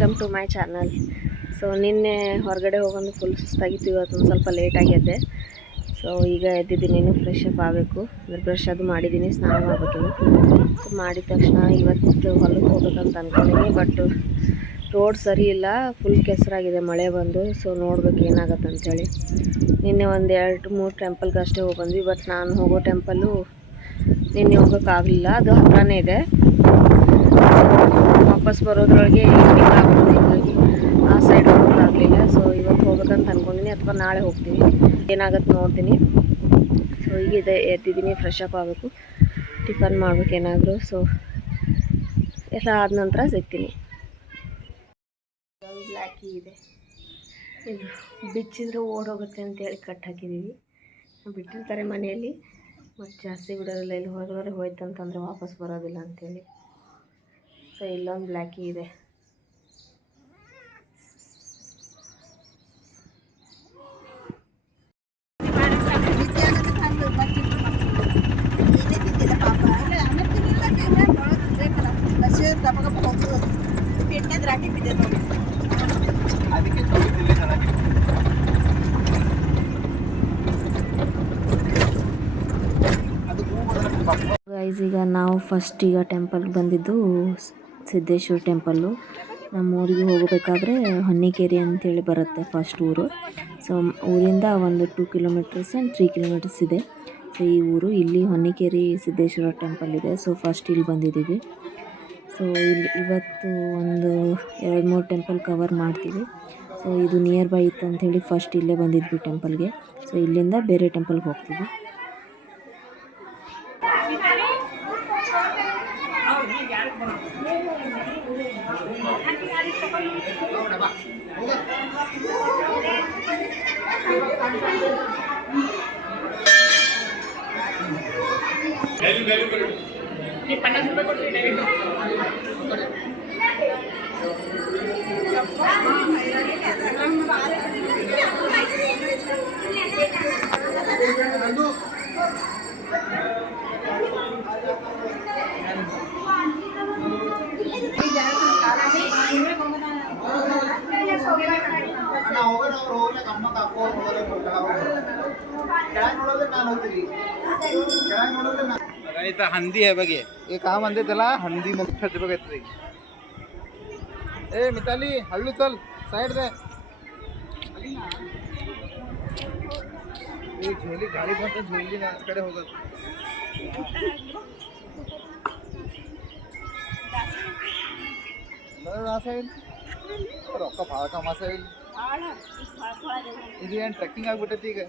Welcome to my channel. So ನಿನ್ನೆ ಹೊರಗಡೆ ಹೋಗೋದು ಫುಲ್ ಸುಸ್ತಾಗಿತ್ತು. ಇವತ್ತು ಒಂದು ಸ್ವಲ್ಪ ಲೇಟಾಗಿ ಎದ್ದೆ. ಸೊ ಈಗ ಎದ್ದಿದ್ದೀನಿ, ಇನ್ನೂ ಫ್ರೆಶ್ ಅಪ್ ಆಗಬೇಕು. ಅಂದರೆ ಬ್ರಷ್ ಅದು ಮಾಡಿದ್ದೀನಿ, ಸ್ನಾನ ಮಾಡಬೇಕಿನ್ನು. ಸೊ ಮಾಡಿದ ತಕ್ಷಣ ಇವತ್ತು ಹೊಲಕ್ಕೆ ಹೋಗ್ಬೇಕಂತ ಅಂದ್ಕೊಂಡಿದ್ದೀನಿ. ಬಟ್ ರೋಡ್ ಸರಿ ಇಲ್ಲ, ಫುಲ್ ಕೆಸರಾಗಿದೆ ಮಳೆ ಬಂದು. ಸೊ ನೋಡ್ಬೇಕು ಏನಾಗತ್ತೆ ಅಂಥೇಳಿ. ನಿನ್ನೆ ಒಂದು 2-3 ಟೆಂಪಲ್ಗೆ ಅಷ್ಟೇ ಹೋಗಿ ಬಂದ್ವಿ. ಬಟ್ ನಾನು ಹೋಗೋ ಟೆಂಪಲ್ಲು ನಿನ್ನೆ ಹೋಗೋಕ್ಕಾಗಲಿಲ್ಲ, ಅದು ಹತ್ರನೇ ಇದೆ. ವಾಪಸ್ ಬರೋದ್ರೊಳಗೆ ಈವ್ನಿಂಗ್ ಆಗುತ್ತೆ, ಹೀಗಾಗಿ ಆ ಸೈಡ್ ಹೋಗೋಕ್ಕಾಗಲಿಲ್ಲ. ಸೊ ಇವತ್ತು ಹೋಗ್ಬೇಕಂತ ಅಂದ್ಕೊಂಡಿನಿ, ಅಥವಾ ನಾಳೆ ಹೋಗ್ತೀನಿ, ಏನಾಗುತ್ತೆ ನೋಡ್ತೀನಿ. ಸೊ ಈಗಿದೆ ಎದ್ದಿದ್ದೀನಿ, ಫ್ರೆಶ್ ಅಪ್ ಆಗಬೇಕು, ಟಿಫನ್ ಮಾಡ್ಬೇಕು ಏನಾದರೂ. ಸೊ ಎಲ್ಲ ಆದ ನಂತರ ಸಿಗ್ತೀನಿ. ಬ್ಲ್ಯಾಕಿ ಇದೆ, ಇದು ಬಿಚ್ಚಿದ್ರೆ ಓಡೋಗುತ್ತೆ ಅಂತೇಳಿ ಕಟ್ ಹಾಕಿದ್ದೀವಿ. ಬಿಟ್ಟಿರ್ತಾರೆ ಮನೆಯಲ್ಲಿ, ಮತ್ತು ಜಾಸ್ತಿ ಬಿಡೋದಿಲ್ಲ. ಇಲ್ಲಿ ಹೊರಗಡೆ ಹೋಯ್ತು ಅಂತಂದರೆ ವಾಪಸ್ ಬರೋದಿಲ್ಲ ಅಂಥೇಳಿ. ಸೊ ಇಲ್ಲೊಂದು ಬ್ಲ್ಯಾಕಿ ಇದೆ. ಗೈಸ್, ಈಗ ನಾವು ಫಸ್ಟ್ ಈಗ ಟೆಂಪಲ್ಗೆ ಬಂದಿದ್ದು ಸಿದ್ದೇಶ್ವರ ಟೆಂಪಲ್ಲು. ನಮ್ಮ ಊರಿಗೆ ಹೋಗಬೇಕಾದ್ರೆ ಹೊನ್ನಿಕೇರಿ ಅಂತೇಳಿ ಬರುತ್ತೆ ಫಸ್ಟ್ ಊರು. ಸೊ ಊರಿಂದ ಒಂದು 2 ಕಿಲೋಮೀಟರ್ಸ್ ಆ್ಯಂಡ್ 3 ಕಿಲೋಮೀಟರ್ಸ್ ಇದೆ. ಸೊ ಈ ಊರು, ಇಲ್ಲಿ ಹೊನ್ನಿಕೇರಿ ಸಿದ್ದೇಶ್ವರ ಟೆಂಪಲ್ ಇದೆ. ಸೊ ಫಸ್ಟ್ ಇಲ್ಲಿ ಬಂದಿದ್ದೀವಿ. ಸೊ ಇಲ್ಲಿ ಇವತ್ತು ಒಂದು 2-3 ಟೆಂಪಲ್ ಕವರ್ ಮಾಡ್ತೀವಿ. ಸೊ ಇದು ನಿಯರ್ ಬೈ ಇತ್ತು ಅಂಥೇಳಿ ಫಸ್ಟ್ ಇಲ್ಲೇ ಬಂದಿದ್ವಿ ಟೆಂಪಲ್ಗೆ. ಸೊ ಇಲ್ಲಿಂದ ಬೇರೆ ಟೆಂಪಲ್ಗೆ ಹೋಗ್ತೀವಿ. हंदी है बघे हे का म्हणते त्याला, हंदी मोठ्याचे बघायचं. ए मिताली हळू चल, साइड दे. झोली गाडी पण झोली ना कಡೆ ಹೋಗೋದು. ರೊಕ್ಕ ಭಾಳ ಕಮಾಸ ಇಲ್ಲ. ಇದು ಏನು ಟ್ರೆಕ್ಕಿಂಗ್ ಆಗ್ಬಿಟ್ಟೈತಿ ಈಗ.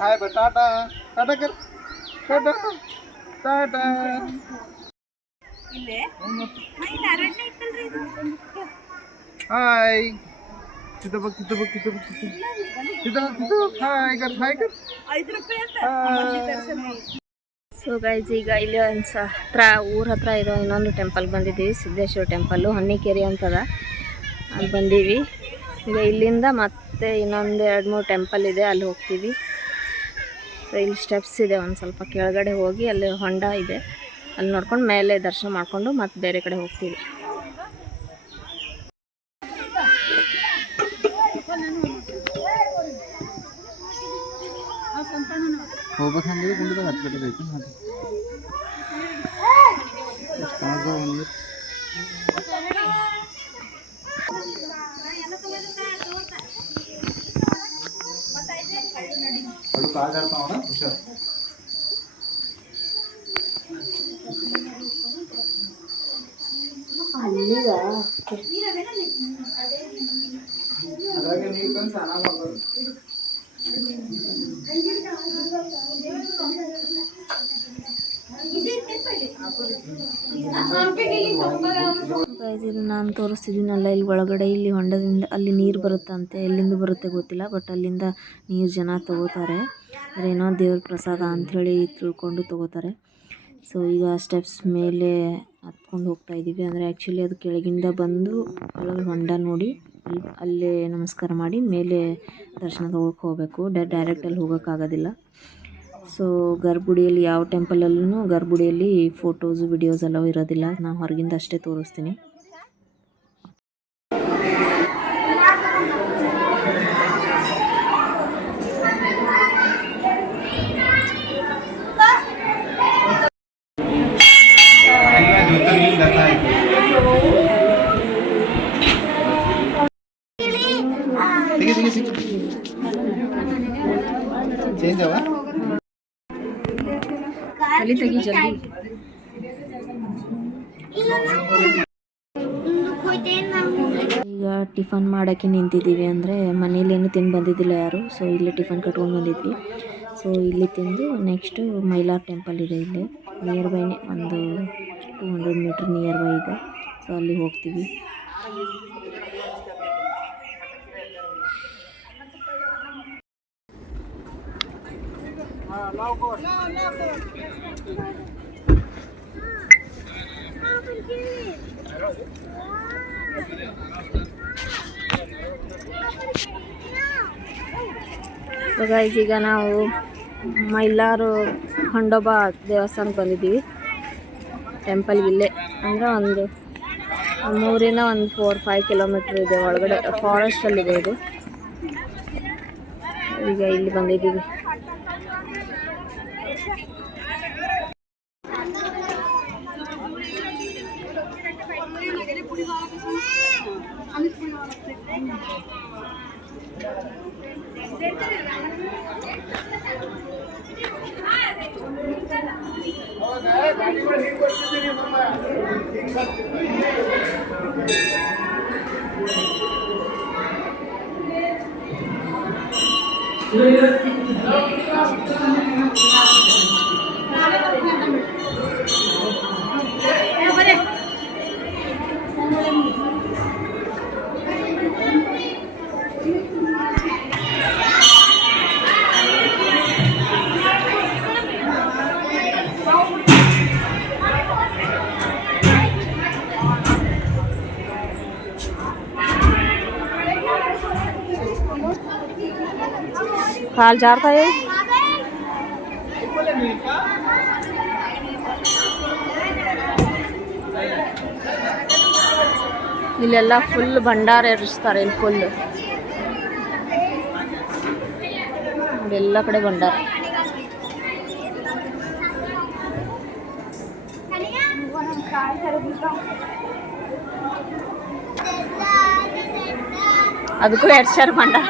हाय टाटा टाटा कर टाटा टाटा. हाय तिथं बघ, तिथं बघ, तिथं बघ, तिथं हाय कर, हाय कर. ಸೊ ಗೈಸ್, ಈಗ ಇಲ್ಲಿ ಒಂದು ಊರ ಹತ್ರ ಇರೋ ಇನ್ನೊಂದು ಟೆಂಪಲ್ ಬಂದಿದ್ದೀವಿ, ಸಿದ್ದೇಶ್ವರ ಟೆಂಪಲ್ಲು ಹೊನ್ನಿಕೇರಿ ಅಂತದ. ಅಲ್ಲಿ ಬಂದೀವಿ. ಈಗ ಇಲ್ಲಿಂದ ಮತ್ತೆ ಇನ್ನೊಂದು 2-3 ಟೆಂಪಲ್ ಇದೆ, ಅಲ್ಲಿ ಹೋಗ್ತೀವಿ. ಸೊ ಇಲ್ಲಿ ಸ್ಟೆಪ್ಸ್ ಇದೆ, ಒಂದು ಸ್ವಲ್ಪ ಕೆಳಗಡೆ ಹೋಗಿ ಅಲ್ಲಿ ಹೊಂಡ ಇದೆ, ಅಲ್ಲಿ ನೋಡ್ಕೊಂಡು ಮೇಲೆ ದರ್ಶನ ಮಾಡಿಕೊಂಡು ಮತ್ತೆ ಬೇರೆ ಕಡೆ ಹೋಗ್ತೀವಿ. ಹೋಗ್ಬೇಕಂದ್ರೆ ಗುಂಡದಾಗ ಹಚ್ಕಟ್ಟದೈತಿ. ಅದ್ರಾಗೆ ನೀರು ತಂದು ಸ್ನಾನ ಮಾಡ್ಬೋದು. ಇದು ನಾನು ತೋರಿಸ್ತಿದ್ದೀನಲ್ಲ, ಇಲ್ಲಿ ಒಳಗಡೆ ಇಲ್ಲಿ ಹೊಂಡದಿಂದ ಅಲ್ಲಿ ನೀರು ಬರುತ್ತಂತೆ. ಎಲ್ಲಿಂದ ಬರುತ್ತೆ ಗೊತ್ತಿಲ್ಲ, ಬಟ್ ಅಲ್ಲಿಂದ ನೀರು ಜನ ತಗೋತಾರೆ. ಏನೋ ದೇವ್ರ ಪ್ರಸಾದ ಅಂಥೇಳಿ ತಿಳ್ಕೊಂಡು ತಗೋತಾರೆ. ಸೊ ಈಗ ಸ್ಟೆಪ್ಸ್ ಮೇಲೆ ಹತ್ಕೊಂಡು ಹೋಗ್ತಾ ಇದ್ದೀವಿ. ಅಂದರೆ ಆ್ಯಕ್ಚುಲಿ ಅದು ಕೆಳಗಿಂದ ಬಂದು ಒಳಗೆ ಹೊಂಡ ನೋಡಿ ಅಲ್ಲೇ ನಮಸ್ಕಾರ ಮಾಡಿ ಮೇಲೆ ದರ್ಶನ ತಗೋಕ್ಕೆ ಹೋಗಬೇಕು. ಡೈರೆಕ್ಟಲ್ಲಿ ಹೋಗೋಕ್ಕಾಗೋದಿಲ್ಲ. ಸೊ ಗರ್ಭಗುಡಿಯಲ್ಲಿ ಯಾವ ಟೆಂಪಲಲ್ಲೂ ಗರ್ಭಗುಡಿಯಲ್ಲಿ ಫೋಟೋಸ್ ವಿಡಿಯೋಸ್ ಎಲ್ಲವೂ ಇರೋದಿಲ್ಲ, ನಾನು ಹೊರಗಿಂದ ಅಷ್ಟೇ ತೋರಿಸ್ತೀನಿ. ತೆಗಿ ಜಲ್ದಿ. ಈಗ ಟಿಫನ್ ಮಾಡೋಕ್ಕೆ ನಿಂತಿದ್ದೀವಿ. ಅಂದರೆ ಮನೇಲೇನು ತಿಂದು ಬಂದಿದ್ದಿಲ್ಲ ಯಾರು, ಸೊ ಇಲ್ಲೇ ಟಿಫನ್ ಕಟ್ಕೊಂಡು ಬಂದಿದ್ವಿ. ಸೊ ಇಲ್ಲಿ ತಿಂದು ನೆಕ್ಸ್ಟು ಮೈಲಾರ್ ಟೆಂಪಲ್ ಇದೆ, ಇಲ್ಲೇ ನಿಯರ್ ಬೈನೇ, ಒಂದು 200 ಮೀಟ್ರ್ ನಿಯರ್ ಬೈ ಇದೆ. ಸೊ ಅಲ್ಲಿ ಹೋಗ್ತೀವಿ. ಈಗ ನಾವು ಮೈಲಾರು ಖಂಡೋಬಾ ದೇವಸ್ಥಾನಕ್ಕೆ ಬಂದಿದ್ದೀವಿ. ಟೆಂಪಲ್ಗೆ ಇಲ್ಲೇ ಅಂದರೆ ಒಂದು 3ರಿಂದ 4-5 ಕಿಲೋಮೀಟ್ರ್ ಇದೆ, ಒಳಗಡೆ ಫಾರೆಸ್ಟಲ್ಲಿದೆ ಇದು. ಈಗ ಇಲ್ಲಿ ಬಂದಿದ್ದೀವಿ. ಕಾಲು ಜಾರ್ತಾ ಇದೆ. ಇಲ್ಲೆಲ್ಲ ಫುಲ್ ಭಂಡಾರ ಇರಿಸ್ತಾರೆ, ಇಲ್ಲಿ ಫುಲ್ ಎಲ್ಲ ಕಡೆ ಭಂಡಾರ. ಅದಕ್ಕೂ 2,000 ಭಂಡಾರ.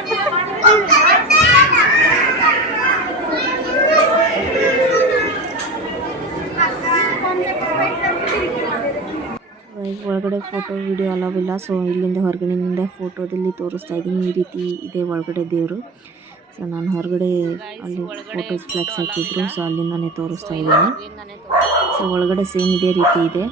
ಒಳಗಡೆ ಫೋಟೋ ವಿಡಿಯೋ ಅಲವಿಲ್ಲ, ಸೊ ಇಲ್ಲಿಂದ ಹೊರಗಡೆಯಿಂದ ಫೋಟೋದಲ್ಲಿ ತೋರಿಸ್ತಾ ಇದ್ದೀನಿ. ಈ ರೀತಿ ಇದೆ ಒಳಗಡೆ ದೇವರು. ಸೊ ನಾನು ಹೊರಗಡೆ ಅಲ್ಲಿ ಫೋಟೋಸ್ ಫ್ಲೆಕ್ಸ್ ಹಾಕಿದ್ರು, ಸೊ ಅಲ್ಲಿಂದನೇ ತೋರಿಸ್ತಾ ಇದ್ದೀನಿ. ಸೊ ಒಳಗಡೆ ಸೇಮ್ ಇದೇ ರೀತಿ ಇದೆ.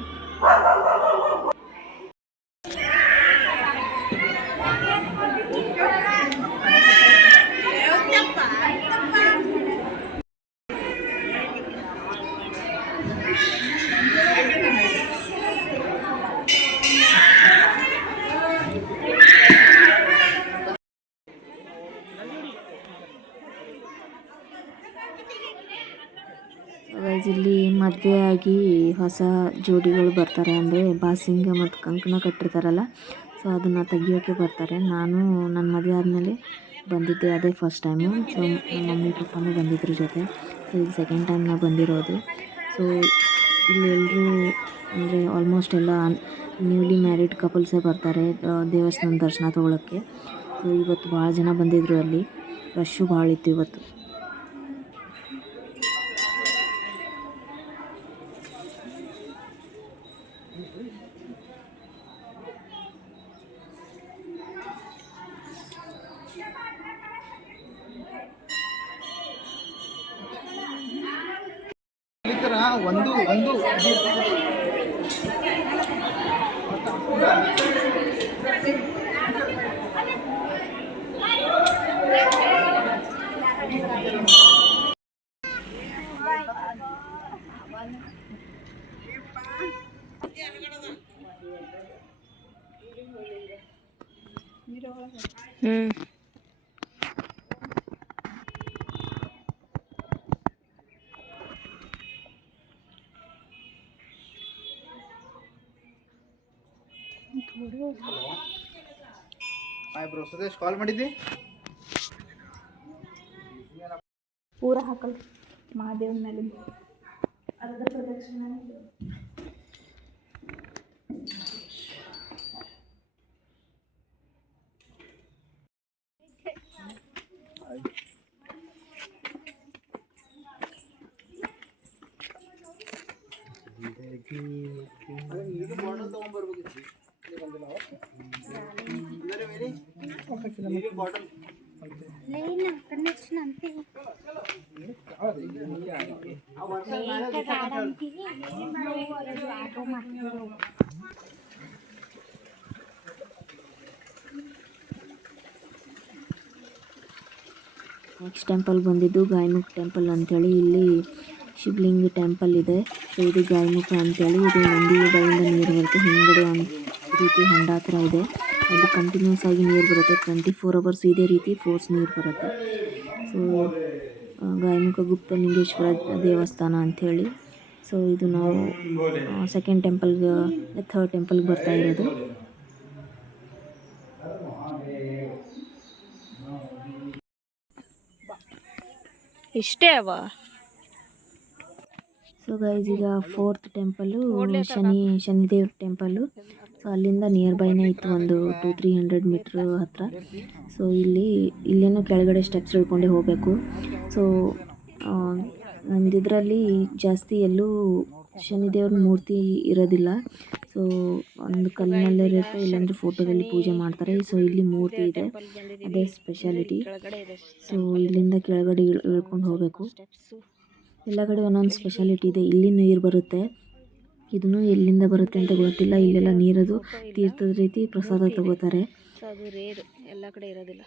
ಇಲ್ಲಿ ಮದುವೆ ಆಗಿ ಹೊಸ ಜೋಡಿಗಳು ಬರ್ತಾರೆ, ಅಂದರೆ ಬಾಸಿಂಗ ಮತ್ತು ಕಂಕಣ ಕಟ್ಟಿರ್ತಾರಲ್ಲ, ಸೊ ಅದನ್ನು ತೆಗಿಯೋಕ್ಕೆ ಬರ್ತಾರೆ. ನಾನು ನನ್ನ ಮದುವೆ ಆದಮೇಲೆ ಬಂದಿದ್ದೆ, ಅದೇ ಫಸ್ಟ್ ಟೈಮು. ಸೊ ನಮ್ಮ ಮಮ್ಮಿ ಪಪ್ಪನೂ ಬಂದಿದ್ರ ಜೊತೆ. ಸೊ ಇದು ಸೆಕೆಂಡ್ ಟೈಮ್ ನಾವು ಬಂದಿರೋದು. ಸೊ ಇಲ್ಲಿ ಎಲ್ಲರೂ ಅಂದರೆ ಆಲ್ಮೋಸ್ಟ್ ಎಲ್ಲ ನ್ಯೂಲಿ ಮ್ಯಾರಿಡ್ ಕಪಲ್ಸೇ ಬರ್ತಾರೆ ದೇವಸ್ಥಾನ ದರ್ಶನ ತೊಗೊಳಕ್ಕೆ. ಸೊ ಇವತ್ತು ಭಾಳ ಜನ ಬಂದಿದ್ದರು, ಅಲ್ಲಿ ರಶ್ಶು ಭಾಳ ಇತ್ತು ಇವತ್ತು. ಒಂದು ಹಾಯ್ ಬ್ರೋ ಸುದೇಶ್ ಕಾಲ್ ಮಾಡಿದ್ದಿ ಪೂರ ಹಾಕಲ್ ಮಹಾದೇವನ ಮೇಲೆ ಅರ್ಧ ಪ್ರದಕ್ಷಿಣೆ ನೆಕ್ಸ್ಟ್ ಟೆಂಪಲ್ ಬಂದಿದ್ದು ಗಾಯಮುಖ ಟೆಂಪಲ್ ಅಂತೇಳಿ. ಇಲ್ಲಿ ಶಿವಲಿಂಗ ಟೆಂಪಲ್ ಇದೆ. ಸೊ ಇದು ಗಾಯಮುಖ ಅಂತೇಳಿ. ಇದು ನಂದಿ ಬಾಯಿಂದ ನೀರು ಬರುತ್ತೆ. ಹಿಂದ್ಗಡೆ ಒಂದು ರೀತಿ ಹೊಂಡ ಹತ್ರ ಇದೆ. ಅಲ್ಲಿ ಕಂಟಿನ್ಯೂಸ್ ಆಗಿ ನೀರು ಬರುತ್ತೆ. 24 ಅವರ್ಸ್ ಇದೇ ರೀತಿ ಫೋರ್ಸ್ ನೀರು ಬರುತ್ತೆ. ಸೊ ಗಾಯಮುಖ ಗುಪ್ತಲಿಂಗೇಶ್ವರ ದೇವಸ್ಥಾನ ಅಂಥೇಳಿ. ಸೊ ಇದು ನಾವು ಸೆಕೆಂಡ್ ಟೆಂಪಲ್ಗೆ ಥರ್ಡ್ ಟೆಂಪಲ್ಗೆ ಬರ್ತಾ ಇರೋದು. ಇಷ್ಟೇ ಅವ. ಸೊ ಗೈಸ್ ಈಗ ಫೋರ್ತ್ ಟೆಂಪಲ್ಲು ಶನಿದೇವ್ ಟೆಂಪಲ್ಲು. ಸೊ ಅಲ್ಲಿಂದ ನಿಯರ್ ಬೈನೇ ಇತ್ತು, ಒಂದು 200-300 ಮೀಟ್ರ್ ಹತ್ರ. ಸೊ ಇಲ್ಲೇನೋ ಕೆಳಗಡೆ ಸ್ಟೆಪ್ಸ್ ಇಳ್ಕೊಂಡೇ ಹೋಗಬೇಕು. ಸೊ ನಮ್ಮದಿದ್ರಲ್ಲಿ ಜಾಸ್ತಿ ಎಲ್ಲೂ ಶನಿದೇವ್ರ ಮೂರ್ತಿ ಇರೋದಿಲ್ಲ. ಸೊ ಒಂದು ಕಲ್ಲಿನಲ್ಲೇ ಇರುತ್ತೆ, ಇಲ್ಲಾಂದರೆ ಫೋಟೋದಲ್ಲಿ ಪೂಜೆ ಮಾಡ್ತಾರೆ. ಸೊ ಇಲ್ಲಿ ಮೂರ್ತಿ ಇದೆ, ಅದೇ ಸ್ಪೆಷಾಲಿಟಿ. ಸೊ ಇಲ್ಲಿಂದ ಕೆಳಗಡೆ ಇಳ್ಕೊಂಡು ಹೋಗಬೇಕು. ಎಲ್ಲ ಕಡೆ ಒಂದೊಂದು ಸ್ಪೆಷಾಲಿಟಿ ಇದೆ. ಇಲ್ಲಿ ನೀರು ಬರುತ್ತೆ, ಇದನ್ನು ಎಲ್ಲಿಂದ ಬರುತ್ತೆ ಅಂತ ಗೊತ್ತಿಲ್ಲ. ಇಲ್ಲೆಲ್ಲ ನೀರದು ತೀರ್ಥದ ರೀತಿ ಪ್ರಸಾದ ತಗೋತಾರೆ. ಸೊ ಅದು ರೇರ್, ಎಲ್ಲ ಕಡೆ ಇರೋದಿಲ್ಲ.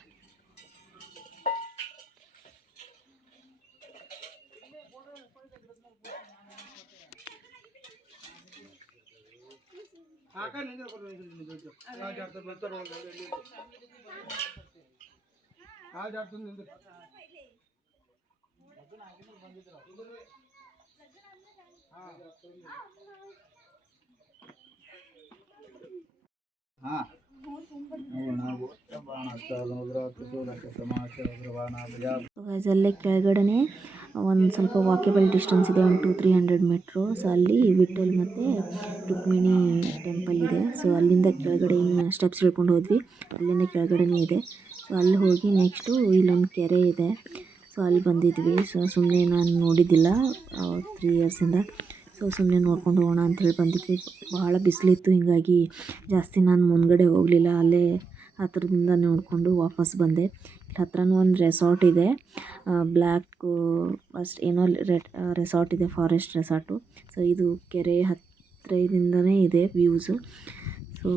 ಅಲ್ಲೇ ಕೆಳಗಡೆ ಒಂದು ಸ್ವಲ್ಪ ವಾಕೇಬಲ್ ಡಿಸ್ಟೆನ್ಸ್ ಇದೆ, ಒಂದು 200-300 ಮೀಟ್ರು. ಸೊ ಅಲ್ಲಿ ವಿಠಲ್ ಮತ್ತು ರುಕ್ಮಿಣಿ ಟೆಂಪಲ್ ಇದೆ. ಸೊ ಅಲ್ಲಿಂದ ಕೆಳಗಡೆ ಸ್ಟೆಪ್ಸ್ ಇಳ್ಕೊಂಡು ಹೋದ್ವಿ, ಅಲ್ಲಿಂದ ಕೆಳಗಡೆನೇ ಇದೆ. ಸೊ ಅಲ್ಲಿ ಹೋಗಿ ನೆಕ್ಸ್ಟು ಇಲ್ಲೊಂದು ಕೆರೆ ಇದೆ. ಸೊ ಅಲ್ಲಿ ಬಂದಿದ್ವಿ. ಸೊ ಸುಮ್ಮನೆ ನಾನು ನೋಡಿದ್ದಿಲ್ಲ 3 ಇಯರ್ಸಿಂದ. ಸೊ ಸುಮ್ಮನೆ ನೋಡ್ಕೊಂಡು ಹೋಗೋಣ ಅಂಥೇಳಿ ಬಂದಿದ್ವಿ. ಭಾಳ ಬಿಸಿಲಿತ್ತು, ಹೀಗಾಗಿ ಜಾಸ್ತಿ ನಾನು ಮುಂದ್ಗಡೆ ಹೋಗಲಿಲ್ಲ. ಅಲ್ಲೇ ಹತ್ರದಿಂದ ನೋಡಿಕೊಂಡು ವಾಪಸ್ ಬಂದೆ. ಇಲ್ಲಿ ಹತ್ರನೂ ಒಂದು ರೆಸಾರ್ಟ್ ಇದೆ, ಬ್ಲ್ಯಾಕ್ ಅಷ್ಟು ಏನೋ ರೆಸಾರ್ಟ್ ಇದೆ, ಫಾರೆಸ್ಟ್ ರೆಸಾರ್ಟು. ಸೊ ಇದು ಕೆರೆ ಹತ್ತಿರದಿಂದನೇ ಇದೆ ವ್ಯೂಸು. ಸೊ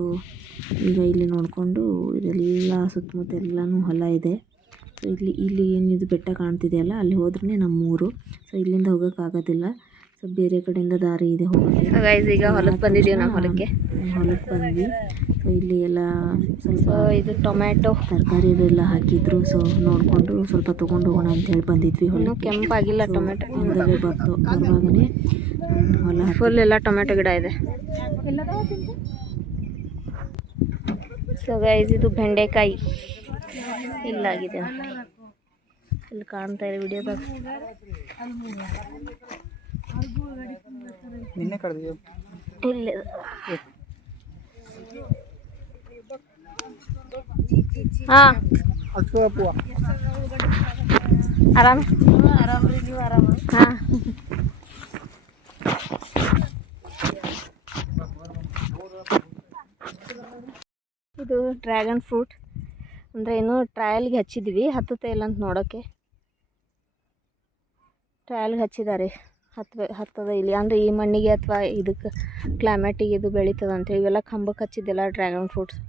ಈಗ ಇಲ್ಲಿ ನೋಡಿಕೊಂಡು ಇದೆಲ್ಲ ಸುತ್ತಮುತ್ತ ಎಲ್ಲನೂ ಹೊಲ ಇದೆ. ಸೊ ಇಲ್ಲಿ ಏನಿದು ಬೆಟ್ಟ ಕಾಣ್ತಿದೆಯಲ್ಲ, ಅಲ್ಲಿ ಹೋದ್ರೇ ನಮ್ಮೂರು. ಸೊ ಇಲ್ಲಿಂದ ಹೋಗೋಕ್ಕಾಗೋದಿಲ್ಲ. ಸೊ ಬೇರೆ ಕಡೆಯಿಂದ ದಾರಿ ಇದೆ ಹೋಗೋಕ್ಕೆ. ಈಗ ಹೊಲಕ್ಕೆ ಬಂದಿದ್ದೀವಿ ನಾವು. ಹೊಲಕ್ಕೆ ಬಂದ್ವಿ. ಸೊ ಇಲ್ಲಿ ಎಲ್ಲ ಸ್ವಲ್ಪ ಇದು ಟೊಮ್ಯಾಟೊ ತರಕಾರಿ ಇದೆಲ್ಲ ಹಾಕಿದ್ರು. ಸೊ ನೋಡಿಕೊಂಡು ಸ್ವಲ್ಪ ತೊಗೊಂಡು ಹೋಗೋಣ ಅಂತೇಳಿ ಬಂದಿದ್ವಿ. ಇನ್ನೂ ಕೆಂಪಾಗಿಲ್ಲ ಟೊಮೆಟೊ. ಬರುವಾಗಲೇ ಹೊಲ ಫುಲ್ ಎಲ್ಲ ಟೊಮೆಟೊ ಗಿಡ ಇದೆ. ಸೊ ಗೈಸ್ ಇದು ಬೆಂಡೆಕಾಯಿ ಇಲ್ಲಾಗಿದೆ, ಇಲ್ಲಿ ಕಾಣ್ತಾ ಇದೆ ವಿಡಿಯೋದಾಗ. ನಿನ್ನೆ ಕಳೆದಿದ್ದೀವಿ ಇಲ್ಲೇ ಹಾಂ ಆರಾಮ ಹಾಂ. ಇದು ಡ್ರ್ಯಾಗನ್ ಫ್ರೂಟ್ ಅಂದರೆ ಏನು ಟ್ರಯಲ್ಗೆ ಹಚ್ಚಿದ್ವಿ, ಹತ್ತುತ್ತೆ ಇಲ್ಲ ಅಂತ ನೋಡೋಕ್ಕೆ. ಟ್ರಯಲ್ಗೆ ಹಚ್ಚಿದ್ದಾರೆ, ಹತ್ತದ ಇಲ್ಲಿ ಅಂದರೆ ಈ ಮಣ್ಣಿಗೆ ಅಥವಾ ಇದಕ್ಕೆ ಕ್ಲೈಮೇಟಿಗೆ ಇದು ಬೆಳೀತದೆ ಅಂತ. ಇವೆಲ್ಲ ಕಂಬಕ್ಕೆ ಹಚ್ಚಿದ್ದೆಲ್ಲ ಡ್ರ್ಯಾಗನ್ ಫ್ರೂಟ್ಸ್.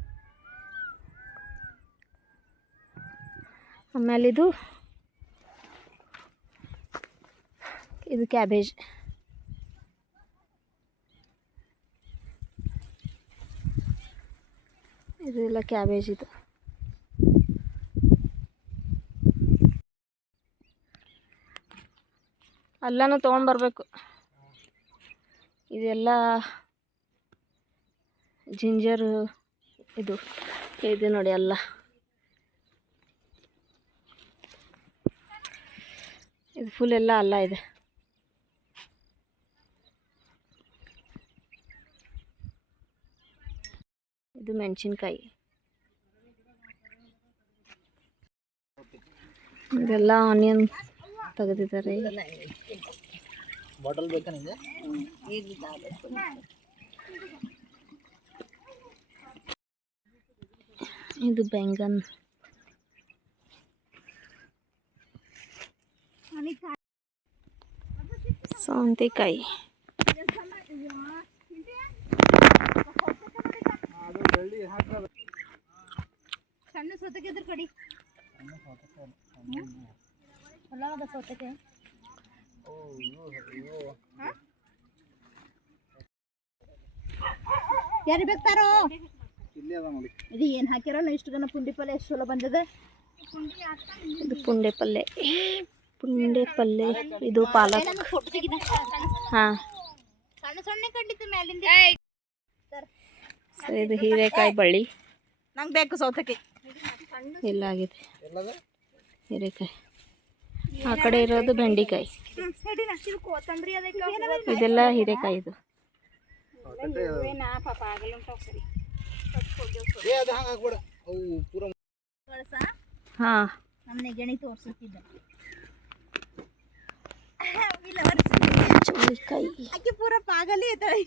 ಆಮೇಲೆ ಇದು ಕ್ಯಾಬೇಜ್. ಇದೆಲ್ಲ ಕ್ಯಾಬೇಜ್. ಇದು ಎಲ್ಲನೂ ತೊಗೊಂಡ್ಬರ್ಬೇಕು. ಇದೆಲ್ಲ ಜಿಂಜರ್ ಇದು ಇದು ನೋಡಿ ಅಲ್ಲ, ಇದು ಫುಲ್ ಎಲ್ಲ ಅಲ್ಲ ಇದೆ. ಇದು ಮೆಣಸಿನ್ಕಾಯಿ, ಇದೆಲ್ಲ ಆನಿಯನ್ ತೆಗೆದಿದ್ದಾರೆ. ಬಾಟಲ್ ಬೇಕಾ ನಿಮಗೆ? ಇದು ಬೆಂಗನ್, ಸೌಂತೆಕಾಯಿ, ಸಣ್ಣ ಸೌತೆಕಾಯಿ ಇದ್ರ ಕಡಿ ಹೊಲದ ಸೌತೆಕಾಯಿ. ಯಾರು ಬೇಕಾರೋ ಇಲ್ಲಿ ಅದ ನೋಡಿ. ಇದು ಏನು ಹಾಕಿರಲ್ಲ ಇಷ್ಟು ಗನ ಪುಂಡಿ ಪಲ್ಯ ಎಷ್ಟು ಚಲೋ ಬಂದಿದೆ. ಇದು ಪುಂಡೆ ಪಲ್ಯ, ಪುಂಡೆ ಪಲ್ಯ, ಇದು ಪಾಲಕ್. ಹಾಂ, ಸಣ್ಣ ಸಣ್ಣ ಕಂಡಿತ್ತು ಮ್ಯಾಲಿಂದ. ಇದು ಹೀರೆಕಾಯಿ ಬಳ್ಳಿ. ನಂಗೆ ಬೇಕು ಸೌತೆಕಾಯಿ. ಇಲ್ಲ ಆಗಿದೆ ಹೀರೆಕಾಯಿ. ಆ ಕಡೆ ಇರೋದು ಬೆಂಡೆಕಾಯಿ. ಇದೆಲ್ಲ ಹೀರೆಕಾಯಿ. ಇದು ಹಾಂ, ನಮ್ಮನೆ ಗೆಣಿ ತೋರ್ಸುತ್ತಿದ್ದ ಚೌಳಿಕಾಯಿ. ಆಕೆ ಪೂರ ಪಾಗಲಿ ಐತಳಿ.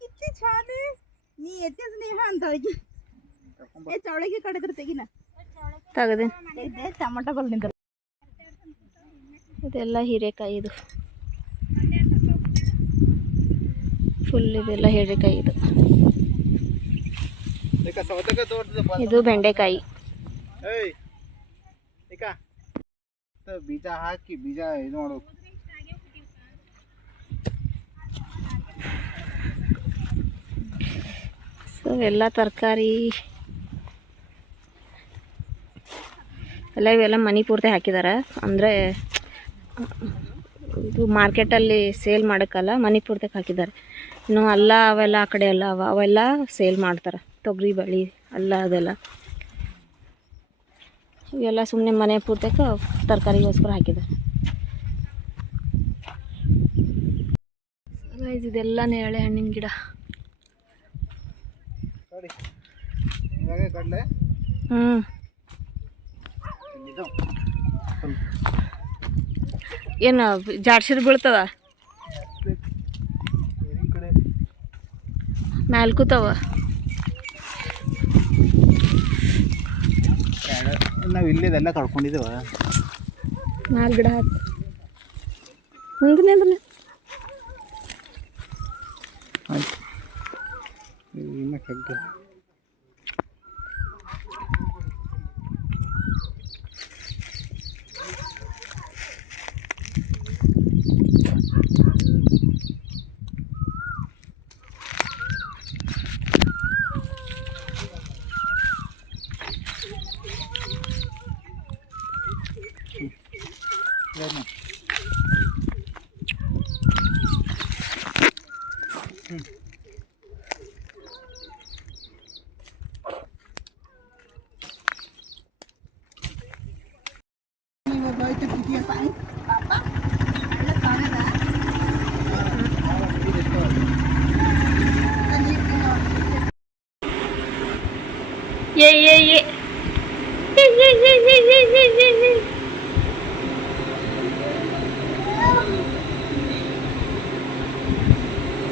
किती छान आहे. ನೀ येतेच नाही हा अंदाजी. ए चवळगी ಕಡಿದ್ರೆ ತೆಗಿನ ತೆಗೆದೆ. ಇದೆ ಟೊಮೆಟೊ ಬಲ್ನಿಂದ. ಇದೆಲ್ಲ ಹೀರೆಕಾಯಿ. ಇದು ಫುಲ್ ಇದೆಲ್ಲ ಹೀರೆಕಾಯಿ. ಇದು ಬೆಂಡೆಕಾಯಿ. ಬೀಜ ಹಾಕಿ ಬೀಜ ಇದು ಮಾಡೋದು. ಸೊ ಎಲ್ಲ ತರಕಾರಿ ಎಲ್ಲ ಇವೆಲ್ಲ ಮನೆ ಪೂರ್ತಿ ಹಾಕಿದ್ದಾರೆ. ಅಂದರೆ ಇದು ಮಾರ್ಕೆಟಲ್ಲಿ ಸೇಲ್ ಮಾಡೋಕ್ಕಲ್ಲ, ಮನೆ ಪೂರ್ತಿಗೆ ಹಾಕಿದ್ದಾರೆ. ಇನ್ನು ಅಲ್ಲ ಅವೆಲ್ಲ ಆ ಕಡೆ ಎಲ್ಲ ಅವೆಲ್ಲ ಸೇಲ್ ಮಾಡ್ತಾರೆ. ತೊಗರಿ ಬಳ್ಳಿ ಅಲ್ಲ ಅದೆಲ್ಲ, ಇವೆಲ್ಲ ಸುಮ್ಮನೆ ಮನೆ ಪೂರ್ತಿಗೆ ತರಕಾರಿಗೋಸ್ಕರ ಹಾಕಿದ್ದಾರೆ. ಇದೆಲ್ಲ ನೇರಳೆ ಹಣ್ಣಿನ ಗಿಡ. ಏನು ಜಾಡ್ಸಿದ್ ಬೀಳ್ತದ ಮ್ಯಾಲ್ ಕೂತವ. ನಾವು ಇಲ್ಲೇದೆಲ್ಲ ಕಳ್ಕೊಂಡಿದ್ದೇವ. ಮ್ಯಾಲ್ ಗಿಡ ಹಾಕಿ ಮುಂದಿನ ಅದನ್ನ ಇನ್ನ ಕಗ್ಗ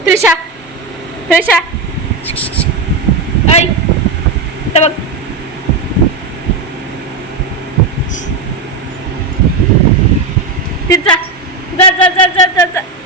Trisha, Trisha, ay, tawag. Pizza, za.